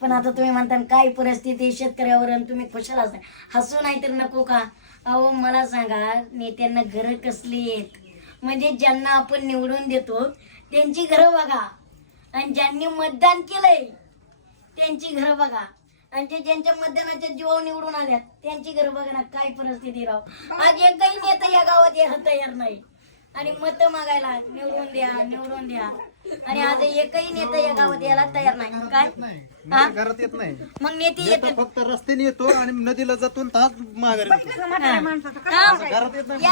पण आता तुम्ही म्हणता काय परिस्थिती शेतकऱ्यावर आणि तुम्ही खुशाल असा हसू नाही तर नको का? अहो मला सांगा, नेत्यांना घरं कसली आहेत? म्हणजे ज्यांना आपण निवडून देतो त्यांची घरं बघा, आणि ज्यांनी मतदान केलंय त्यांची घरं बघा, आणि ते ज्यांच्या मतदानाच्या जीवावर निवडून आल्यात त्यांची घरं बघा ना. काय परिस्थिती राव. आज एकही नेता या गावात यायला तयार नाही, आणि मत मागायला निवडून द्या निवडून द्या, आणि आज एकही नेता या गावात यायला तयार नाही. काय हा? घरात येत नाही, मग नेते येतात फक्त रस्त्याने येतो आणि नदीला जातो आणि तहाच माघारी येतो. घरात येत नाही.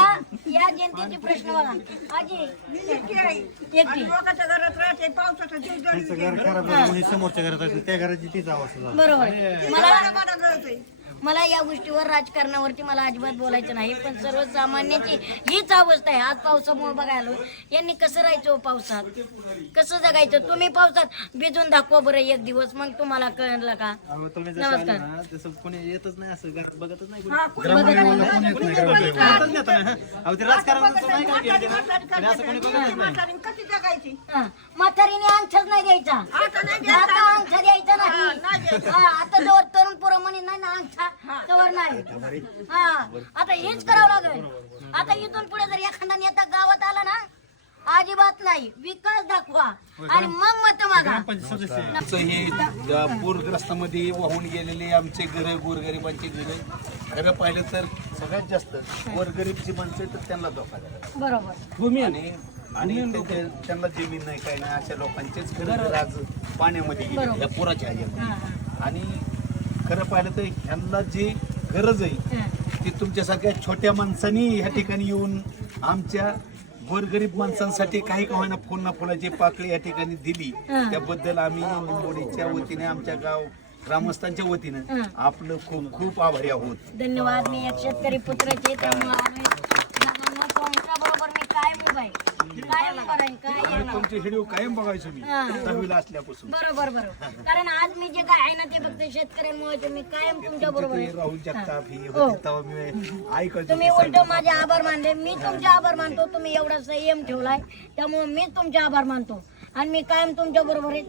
या जनतेचे प्रश्न बघा. आजी एकटी त्यांचं घर खराब झालं म्हणजे समोरच्या घरात असेल त्या घराची तीच अवस्था झाली. बरोबर. मला या गोष्टीवर राजकारणावरती मला अजिबात बोलायचं नाही, पण सर्वसामान्याची हीच अवस्था आहे. आज पावसामुळे बघायला यांनी कसं राहायचं पावसात, कसं जगायचं? तुम्ही पावसात भिजून दाखवा बरं एक दिवस, मग तुम्हाला कळलं का? अहो, तुम्ही जसं आले ना, तसं कोणी येतच नाही, असं घरात बघतच नाही कोणी. बघत नाही. येतच नाही आता ना. अहो, ते राजकारणाचं नाही काय केलं ते ना. तरी असं कोणी बघतच नाही. म्हातारीने अंगठाच नाही द्यायचा, आता अंगठा द्यायचा नाही. आता जवळ तरुण पोरं म्हणे नाही ना अंगठा तवर नाही. आता हेच करावं लागेल. आता इथून पुढे जर एखादा नेता गावात आला ना, अजिबात नाही, विकास दाखवा आणि मग मत मागा. हे पूरग्रस्तामध्ये वाहून गेलेले आमचे घर, गोरगरिबांचे घर खरं पाहिलं तर सगळ्यात जास्त गोरगरीब जी माणसं तर त्यांना धोका झाला. बरोबर. आणि त्यांना जमीन नाही काही नाही अशा लोकांचेच घर आज पाण्यामध्ये गेले या पुराच्या ह्याच्यात. आणि खरं पाहिलं तर ह्यांना जी गरज आहे ती तुमच्या सगळ्या छोट्या माणसांनी ह्या ठिकाणी येऊन आमच्या गोरगरीब माणसांसाठी काही का होईना फुलाची पाकळी या ठिकाणी दिली, त्याबद्दल आम्ही निंबोडीच्या वतीने आमच्या गाव ग्रामस्थांच्या वतीने आपलं खूप खूप आभारी आहोत. धन्यवाद. मी एक शेतकरी पुत्राचे, त्यामुळे तुमच्या बरोबर मी कायम उभा आहे, कायम करेन, काय तुमचे व्हिडिओ कायम बघायचो मी दहावीला असल्यापासून. बरोबर. कारण आज मी जे काय आहे ना ते फक्त शेतकऱ्यांमुळे मी कायम तुमच्या बरोबर आहे. राहुल जगताप ही होती तेव्हा मी ऐकायचो. तुम्ही उलट माझे आभार मानले, मी तुमचे आभार मानतो. तुम्ही एवढा संयम ठेवलाय त्यामुळे मी तुमचे आभार मानतो, आणि मी कायम तुमच्या बरोबर आहे.